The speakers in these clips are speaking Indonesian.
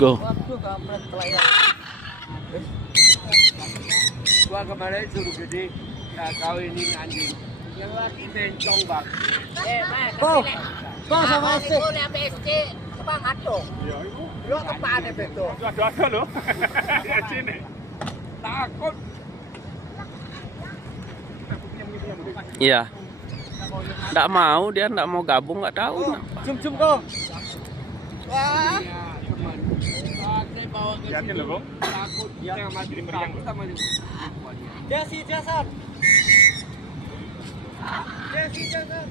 Go. Waduh, kampret pelayan. Gua kemarin suruh gede, tak kawinin anjing. Yang lagi bencong bang. Mas, Bang sama SC. Aku nih SC, Bang Ato. Ya itu. Yo tepane beto. Ada loh. Sini. Takut. Iya. Nggak mau, dia nggak mau gabung, nggak tahu. Jum kok. Wah. Yakin loh, Bang? Takut yang mati meriang sama dia. Jasi Jason. Jasi Jason.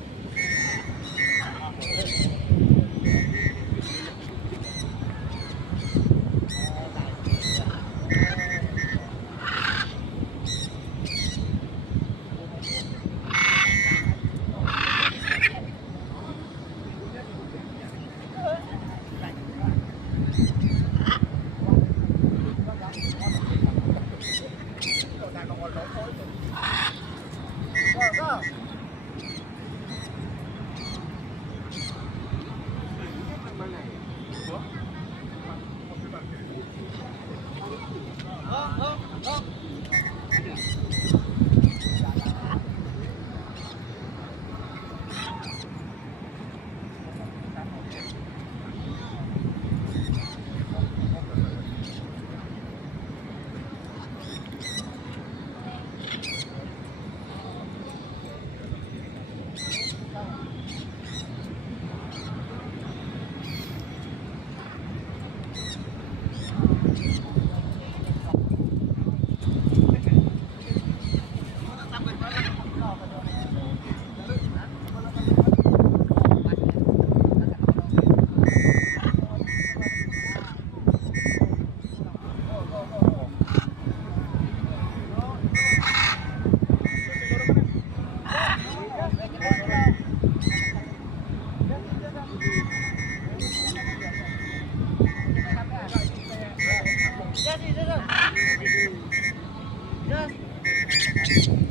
Yes.